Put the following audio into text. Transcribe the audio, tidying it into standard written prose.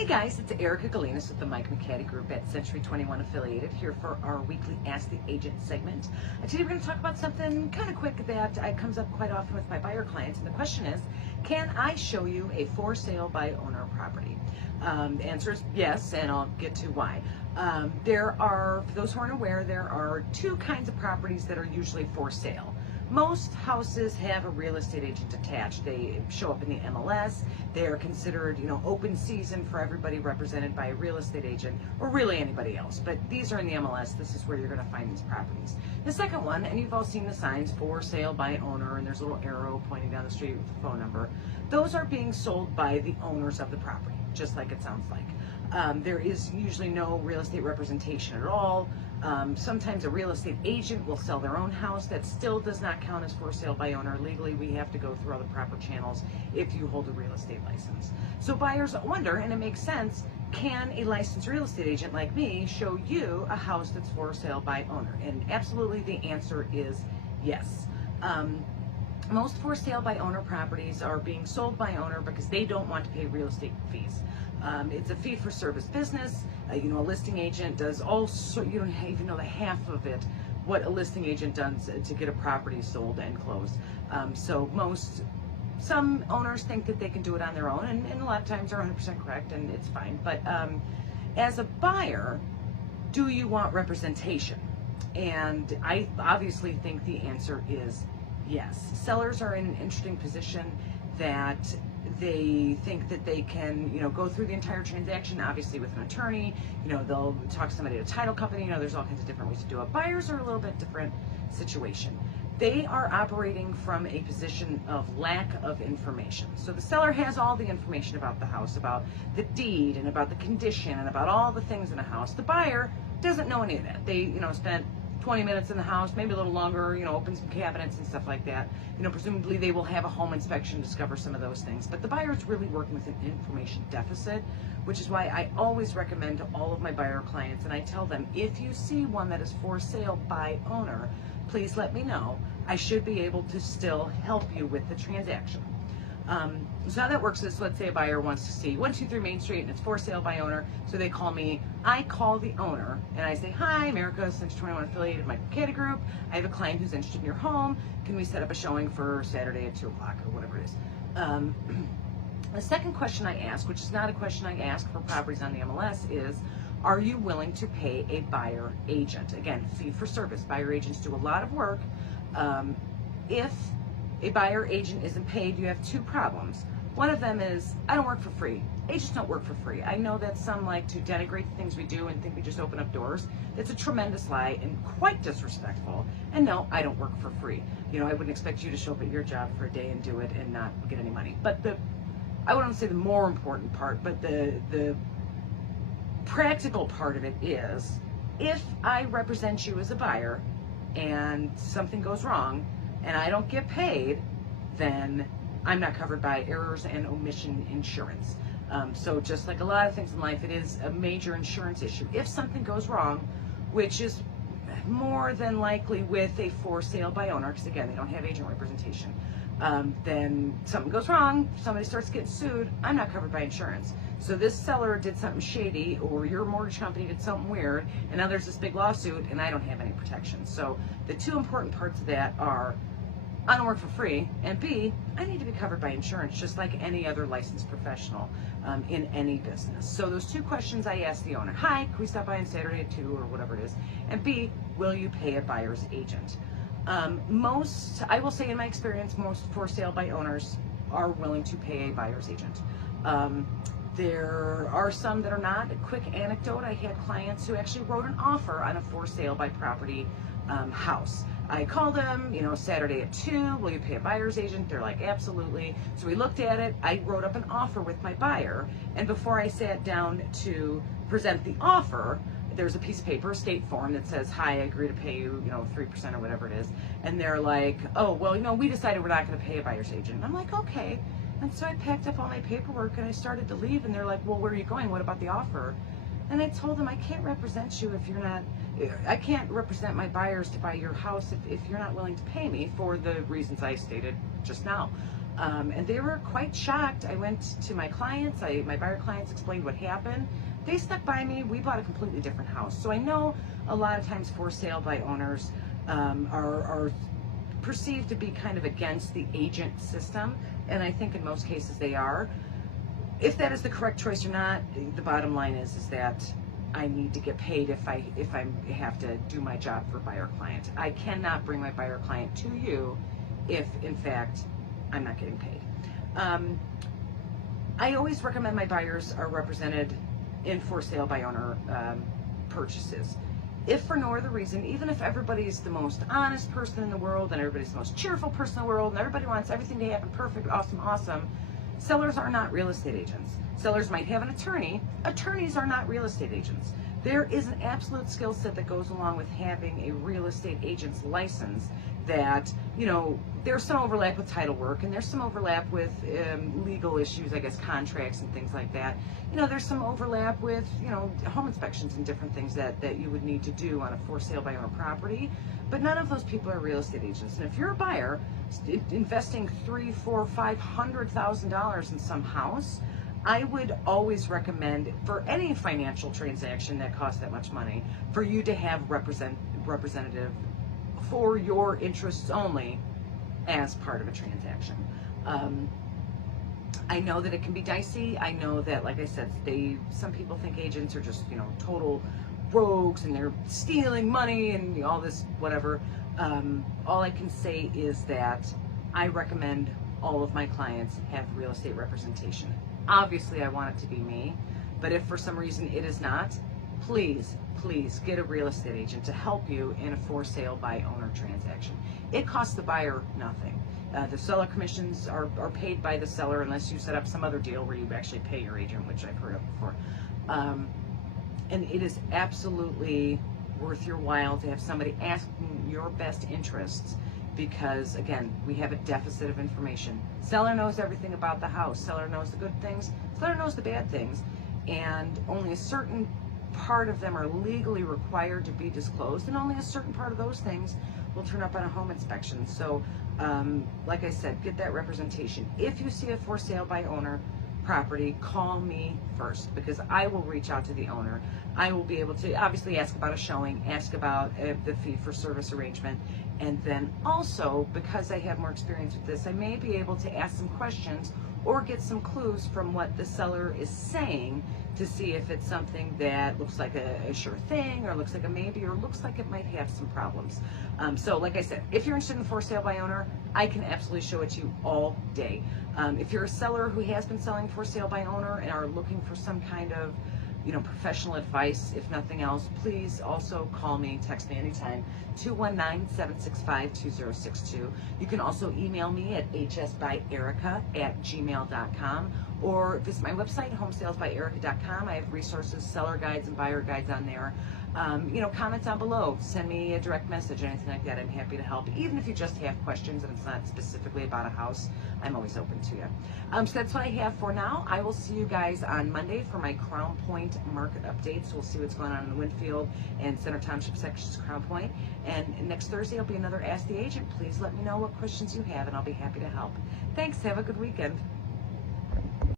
Hey guys, it's Erica Galinas with the Mike McCaddy Group at Century 21 Affiliated here for our weekly Ask the Agent segment. Today we're going to talk about something kind of quick that comes up quite often with my buyer clients, and the question is, can I show you a for sale by owner property? The answer is yes, and I'll get to why. There are, for those who aren't aware, there are two kinds of properties that are usually for sale. Most houses have a real estate agent attached. They show up in the MLS. They are considered, open season for everybody represented by a real estate agent, or really anybody else. But these are in the MLS. This is where you're going to find these properties. The second one, and you've all seen the signs, for sale by owner, and there's a little arrow pointing down the street with the phone number. Those are being sold by the owners of the property, just like it sounds like. There is usually no real estate representation at all. Sometimes a real estate agent will sell their own house. That still does not count as for sale by owner. Legally, we have to go through all the proper channels if you hold a real estate license. So buyers wonder, and it makes sense, can a licensed real estate agent like me show you a house that's for sale by owner? And absolutely the answer is yes. Most for sale by owner properties are being sold by owner because they don't want to pay real estate fees. It's a fee for service business. A listing agent does you don't even know the half of it, what a listing agent does to get a property sold and closed. Some owners think that they can do it on their own, and a lot of times they're 100% correct, and it's fine. But as a buyer, do you want representation? And I obviously think the answer is yes. Sellers are in an interesting position that they think that they can, go through the entire transaction, obviously with an attorney. They'll talk to somebody at a title company. There's all kinds of different ways to do it. Buyers are a little bit different situation. They are operating from a position of lack of information. So the seller has all the information about the house, about the deed and about the condition and about all the things in the house. The buyer doesn't know any of that. They, spent 20 minutes in the house, maybe a little longer, open some cabinets and stuff like that. Presumably they will have a home inspection to discover some of those things. But the buyer is really working with an information deficit, which is why I always recommend to all of my buyer clients, and I tell them, if you see one that is for sale by owner, please let me know. I should be able to still help you with the transaction. So how that works is, let's say a buyer wants to see 123 Main Street and it's for sale by owner. So they call me, I call the owner and I say, hi, America, Century 21 Affiliated, Mike McCaddy Group. I have a client who's interested in your home. Can we set up a showing for Saturday at 2 o'clock or whatever it is? The second question I ask, which is not a question I ask for properties on the MLS, is, are you willing to pay a buyer agent? Again, fee for service. Buyer agents do a lot of work. If a buyer agent isn't paid, you have two problems. One of them is, I don't work for free. Agents don't work for free. I know that some like to denigrate the things we do and think we just open up doors. That's a tremendous lie and quite disrespectful. And no, I don't work for free. I wouldn't expect you to show up at your job for a day and do it and not get any money. But I wouldn't say the more important part, but the practical part of it is, if I represent you as a buyer and something goes wrong and I don't get paid, then I'm not covered by errors and omission insurance. So just like a lot of things in life, it is a major insurance issue. If something goes wrong, which is more than likely with a for sale by owner, because again, they don't have agent representation, then something goes wrong, somebody starts getting sued, I'm not covered by insurance. So this seller did something shady, or your mortgage company did something weird, and now there's this big lawsuit and I don't have any protection. So the two important parts of that are, I don't work for free, and B, I need to be covered by insurance just like any other licensed professional in any business. So those two questions I ask the owner: hi, can we stop by on Saturday at 2 or whatever it is? And B, will you pay a buyer's agent? I will say in my experience, most for sale by owners are willing to pay a buyer's agent. There are some that are not. A quick anecdote, I had clients who actually wrote an offer on a for sale by property house. I called them, Saturday at 2, will you pay a buyer's agent? They're like, absolutely. So we looked at it. I wrote up an offer with my buyer, and before I sat down to present the offer, there's a piece of paper, a state form, that says, hi, I agree to pay you, 3% or whatever it is. And they're like, oh, well, we decided we're not going to pay a buyer's agent. And I'm like, okay. And so I packed up all my paperwork and I started to leave, and they're like, well, where are you going? What about the offer? And I told them, I can't represent you if you're not, I can't represent my buyers to buy your house if you're not willing to pay me for the reasons I stated just now. And they were quite shocked. I went to my clients, my buyer clients, explained what happened. They stuck by me. We bought a completely different house. So I know a lot of times for sale by owners are perceived to be kind of against the agent system, and I think in most cases they are. If that is the correct choice or not, the bottom line is that I need to get paid if I have to do my job for buyer client. I cannot bring my buyer client to you if in fact I'm not getting paid. I always recommend my buyers are represented in for sale by owner purchases. If for no other reason, even if everybody's the most honest person in the world and everybody's the most cheerful person in the world and everybody wants everything to happen perfect, awesome, sellers are not real estate agents. Sellers might have an attorney. Attorneys are not real estate agents. There is an absolute skill set that goes along with having a real estate agent's license that, you know, there's some overlap with title work and there's some overlap with legal issues, I guess, contracts and things like that. You know, there's some overlap with, you know, home inspections and different things that you would need to do on a for sale by owner property. But none of those people are real estate agents. And if you're a buyer investing $300,000, $400,000, $500,000 in some house, I would always recommend for any financial transaction that costs that much money for you to have representative for your interests only as part of a transaction. I know that it can be dicey. I know that, like I said, some people think agents are just, you know, total rogues and they're stealing money and all this whatever. All I can say is that I recommend all of my clients have real estate representation. Obviously, I want it to be me, but if for some reason it is not, please get a real estate agent to help you in a for sale by owner transaction. It costs the buyer nothing. The seller commissions are paid by the seller unless you set up some other deal where you actually pay your agent, which I've heard of before. And it is absolutely worth your while to have somebody asking your best interests, because again, we have a deficit of information. Seller knows everything about the house. Seller knows the good things. Seller knows the bad things. And only a certain part of them are legally required to be disclosed, and only a certain part of those things will turn up on a home inspection. So, like I said, get that representation. If you see a for sale by owner property, call me first, because I will reach out to the owner. I will be able to obviously ask about a showing, ask about the fee for service arrangement, and then also, because I have more experience with this, I may be able to ask some questions or get some clues from what the seller is saying to see if it's something that looks like a sure thing, or looks like a maybe, or looks like it might have some problems. So like I said, if you're interested in for sale by owner, I can absolutely show it to you all day. If you're a seller who has been selling for sale by owner and are looking for some kind of, you know, professional advice, if nothing else, please also call me, text me anytime, 219-765-2062. You can also email me at hsbyerica@gmail.com, or visit my website, homesalesbyerica.com. I have resources, seller guides and buyer guides on there. You know, comment down below, send me a direct message, anything like that. I'm happy to help. Even if you just have questions and it's not specifically about a house, I'm always open to you. So that's what I have for now. I will see you guys on Monday for my Crown Point market updates. We'll see what's going on in the Winfield and Center Township sections of Crown Point. And next Thursday will be another Ask the Agent. Please let me know what questions you have and I'll be happy to help. Thanks. Have a good weekend.